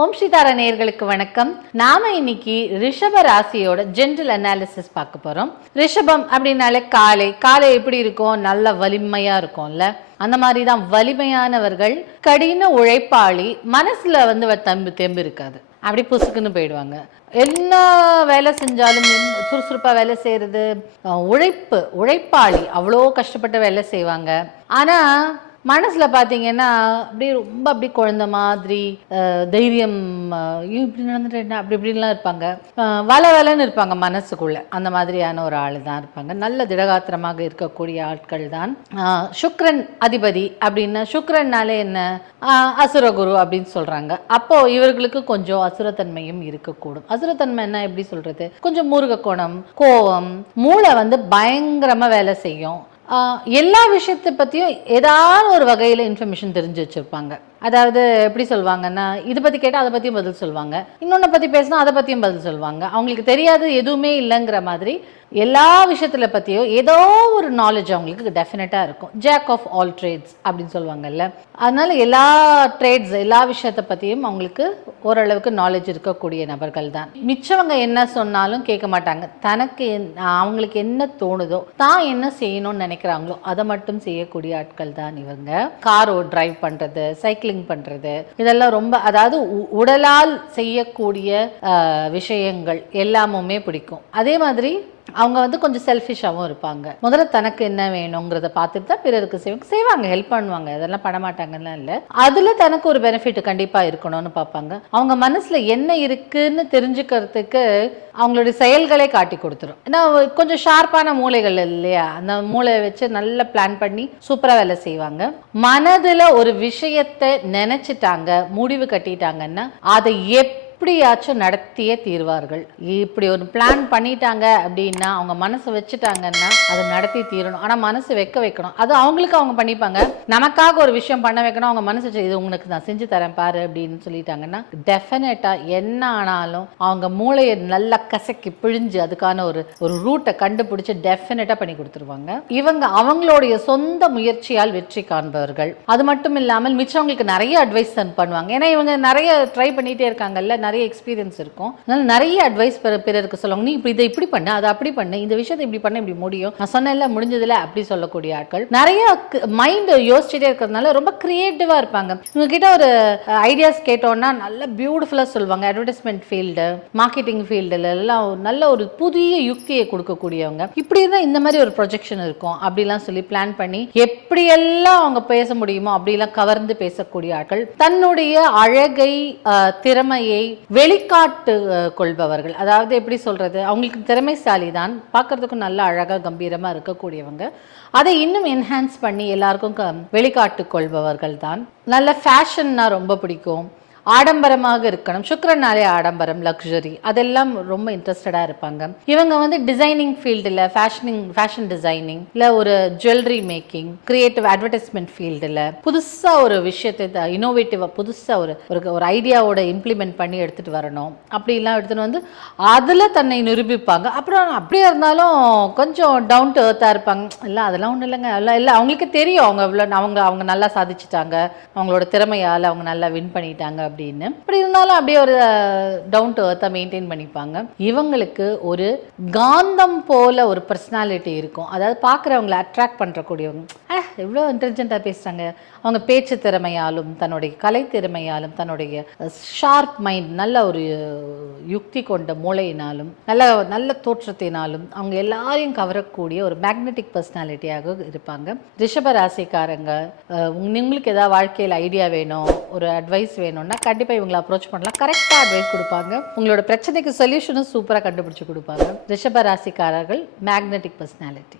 ஓம் ஸ்ரீதாரா நேயர்களுக்கு வணக்கம். நாம இன்னைக்கு ரிஷப ராசியோட ஜென்ரல் அனாலிசிஸ் பார்க்க போறோம். ரிஷபம் அப்படின்னாலே காலை எப்படி இருக்கும்? நல்ல வலிமையா இருக்கும்ல. அந்த மாதிரி தான் வலிமையானவர்கள், கடின உழைப்பாளி, மனசுல தெம்பு இருக்காது. அப்படி புசுக்குன்னு போயிடுவாங்க. என்ன வேலை செஞ்சாலும் சுறுசுறுப்பா வேலை செய்யறது, உழைப்பாளி, அவ்வளோ கஷ்டப்பட்ட வேலை செய்வாங்க. ஆனா மனசுல பாத்தீங்கன்னா அப்படி குழந்த மாதிரி தைரியம் இப்படி நடந்துட்டு அப்படி இப்படின்லாம் இருப்பாங்க. வளன்னு இருப்பாங்க மனசுக்குள்ள. அந்த மாதிரியான ஒரு ஆள் தான் இருப்பாங்க. நல்ல திடகாத்திரமாக இருக்கக்கூடிய ஆட்கள் தான். சுக்ரன் அதிபதி அப்படின்னா, சுக்ரன்னாலே என்ன, அசுரகுரு அப்படின்னு சொல்றாங்க. அப்போ இவர்களுக்கு கொஞ்சம் அசுரத்தன்மையும் இருக்கக்கூடும். அசுரத்தன்மை என்ன, எப்படி சொல்றது, கொஞ்சம் முருக கோணம், கோவம், மூளை பயங்கரமா வேலை செய்யும். எல்லா விஷயத்தை பற்றியும் ஏதாவது ஒரு வகையில் இன்ஃபர்மேஷன் தெரிஞ்சு வச்சுருப்பாங்க. அதாவது எப்படி சொல்லுவாங்கன்னா, இதை பற்றி கேட்டால் அதை பற்றியும் பதில் சொல்லுவாங்க, இன்னொன்று பற்றி பேசினா அதை பற்றியும் பதில் சொல்லுவாங்க. அவங்களுக்கு தெரியாது எதுவுமே இல்லைங்கிற மாதிரி எல்லா விஷயத்தில் பற்றியும் ஏதோ ஒரு நாலேஜ் அவங்களுக்கு டெஃபினட்டாக இருக்கும். ஜாக் ஆஃப் ஆல் ட்ரேட்ஸ் அப்படின்னு சொல்லுவாங்கல்ல. அதனால எல்லா ட்ரேட்ஸ், எல்லா விஷயத்தை பற்றியும் அவங்களுக்கு ஓரளவுக்கு நாலேஜ் இருக்கக்கூடிய நபர்கள் தான். மிச்சவங்க என்ன சொன்னாலும் கேட்க மாட்டாங்க. அவங்களுக்கு என்ன தோணுதோ, தான் என்ன செய்யணும்னு நினைக்கிறாங்களோ அதை மட்டும் செய்யக்கூடிய ஆட்கள் தான் இவங்க. கார் டிரைவ் பண்ணுறது, சைக்கிளிங் பண்ணுறது, இதெல்லாம் ரொம்ப, அதாவது உடலால் செய்யக்கூடிய விஷயங்கள் எல்லாமுமே பிடிக்கும். அதே மாதிரி அவங்க கொஞ்சம் செல்ஃபிஷாகவும் இருப்பாங்க. முதல்ல தனக்கு என்ன வேணுங்கிறத பார்த்துட்டு தான் பிறருக்கு செய்வாங்க, ஹெல்ப் பண்ணுவாங்க. அதெல்லாம் பண்ண மாட்டாங்கன்னா இல்லை, அதுல தனக்கு ஒரு பெனிஃபிட் கண்டிப்பா இருக்கணும்னு பார்ப்பாங்க. அவங்க மனசுல என்ன இருக்குன்னு தெரிஞ்சுக்கிறதுக்கு அவங்களுடைய செயல்களே காட்டி கொடுத்துரும். ஏன்னா கொஞ்சம் ஷார்ப்பான மூளைகள் இல்லையா, அந்த மூளையை வச்சு நல்லா பிளான் பண்ணி சூப்பரா வேலை செய்வாங்க. மனதுல ஒரு விஷயத்தை நினைச்சிட்டாங்க, முடிவு கட்டிட்டாங்கன்னா அதை எப்படியாச்சும் நடத்தியே தீர்வார்கள். இப்படி ஒரு பிளான் பண்ணிட்டாங்க அப்படின்னா, அவங்க மனசு வச்சுட்டாங்கன்னா அதை நடத்தி தீரணும். ஆனால் மனசு வைக்கணும். அது அவங்களுக்கு அவங்க பண்ணிப்பாங்க. நமக்காக ஒரு விஷயம் பண்ண வைக்கணும், அவங்க மனசு இது உங்களுக்கு நான் செஞ்சு தரேன் பாரு அப்படின்னு சொல்லிட்டாங்கன்னா, டெஃபினட்டா என்ன ஆனாலும் அவங்க மூளையை நல்லா கசக்கி பிழிஞ்சு அதுக்கான ஒரு ரூட்டை கண்டுபிடிச்சு டெஃபினட்டா பண்ணி கொடுத்துருவாங்க. இவங்க அவங்களுடைய சொந்த முயற்சியால் வெற்றி காண்பவர்கள். அது மட்டும் இல்லாமல் மிச்சவங்களுக்கு நிறைய அட்வைஸ் பண்ணுவாங்க. ஏன்னா இவங்க நிறைய ட்ரை பண்ணிட்டே இருக்காங்கல்ல, நிறைய எக்ஸ்பீரியன்ஸ் இருக்கும். அதனால நிறைய அட்வைஸ் பிறருக்கு சொல்லுவாங்க. நீ இதை இப்படி பண்ணு, அதை அப்படி பண்ணு, இந்த விஷயத்தை இப்படி பண்ண இப்படி முடியும், நான் சொன்னேன்ல முடிஞ்சதுல அப்படி சொல்லக்கூடிய ஆட்கள். நிறைய மைண்ட் யோசிச்சுட்டே இருக்கிறதுனால ரொம்ப கிரியேட்டிவா இருப்பாங்க. இவங்க கிட்ட ஒரு ஐடியாஸ் கேட்டோம்னா நல்ல பியூட்டிஃபுல்லா சொல்லுவாங்க. அட்வர்டைஸ்மெண்ட் ஃபீல்டு, மார்க்கெட்டிங் ஃபீல்டுல எல்லாம் நல்ல ஒரு புதிய யுக்தியை கொடுக்கக்கூடியவங்க. இப்படி இருந்தால் இந்த மாதிரி ஒரு ப்ரொஜெக்ஷன் இருக்கும் அப்படிலாம் சொல்லி பிளான் பண்ணி எப்படியெல்லாம் அவங்க பேச முடியுமோ அப்படிலாம் கவர்ந்து பேசக்கூடிய ஆட்கள். தன்னுடைய அழகை, திறமையை வெளிக்காட்டு கொள்பவர்கள். அதாவது எப்படி சொல்றது, அவங்களுக்கு திறமைசாலி தான், பார்க்கறதுக்கும் நல்ல அழகா கம்பீரமா இருக்கக்கூடியவங்க. அதை இன்னும் என்ஹான்ஸ் பண்ணி எல்லாருக்கும் வெளிக்காட்டு கொள்பவர்கள் தான். நல்ல ஃபேஷன்னா ரொம்ப பிடிக்கும், ஆடம்பரமாக இருக்கணும். சுக்ரனாலே ஆடம்பரம், லக்ஸரி, அதெல்லாம் ரொம்ப இன்ட்ரெஸ்டடாக இருப்பாங்க. இவங்க டிசைனிங் ஃபீல்டில், ஃபேஷன் டிசைனிங், இல்லை ஒரு ஜுவல்லரி மேக்கிங், கிரியேட்டிவ் அட்வர்டைஸ்மெண்ட் ஃபீல்டில் புதுசாக ஒரு விஷயத்தை இனோவேட்டிவாக புதுசாக ஒரு ஐடியாவோட இம்ப்ளிமெண்ட் பண்ணி எடுத்துகிட்டு வரணும். அப்படிலாம் எடுத்துகிட்டு அதில் தன்னை நிரூபிப்பாங்க. அப்புறம் அப்படியே இருந்தாலும் கொஞ்சம் டவுன் டு எர்த்தாக இருப்பாங்க. இல்லை அதெல்லாம் ஒன்றும் இல்லைங்க, இல்லை அவங்களுக்கு தெரியும் அவங்க நல்லா சாதிச்சுட்டாங்க, அவங்களோட திறமையால் அவங்க நல்லா வின் பண்ணிட்டாங்க அப்படின்னு. இப்படி இருந்தாலும் அப்படியே ஒரு டவுன் டு எர்த்தை மெயின்டைன் பண்ணிப்பாங்க. இவங்களுக்கு ஒரு காந்தம் போல ஒரு பர்சனாலிட்டி இருக்கும். அதாவது பார்க்குறவங்களை அட்ராக்ட் பண்ணுறக்கூடியவங்க. எவ்வளோ இன்டெலிஜென்ட்டாக பேசுகிறாங்க. அவங்க பேச்சு திறமையாலும், தன்னுடைய கலை திறமையாலும், தன்னுடைய ஷார்ப் மைண்ட், நல்ல ஒரு யுக்தி கொண்ட மூளையினாலும், நல்ல தோற்றத்தினாலும் அவங்க எல்லாரையும் கவரக்கூடிய ஒரு மேக்னெட்டிக் பர்சனாலிட்டியாக இருப்பாங்க. ரிஷப ராசிக்காரங்க, உங்களுக்கு ஏதாவது வாழ்க்கையில் ஐடியா வேணும், ஒரு அட்வைஸ் வேணும்னா கண்டிப்பாக இவங்களை அப்ரோச் பண்ணலாம். கரெக்டாக அட்வைஸ் கொடுப்பாங்க. உங்களோட பிரச்சனைக்கு சொல்யூஷனும் சூப்பராக கண்டுபிடிச்சு கொடுப்பாங்க. ரிஷப ராசிக்காரர்கள் மேக்னெட்டிக் பர்சனாலிட்டி.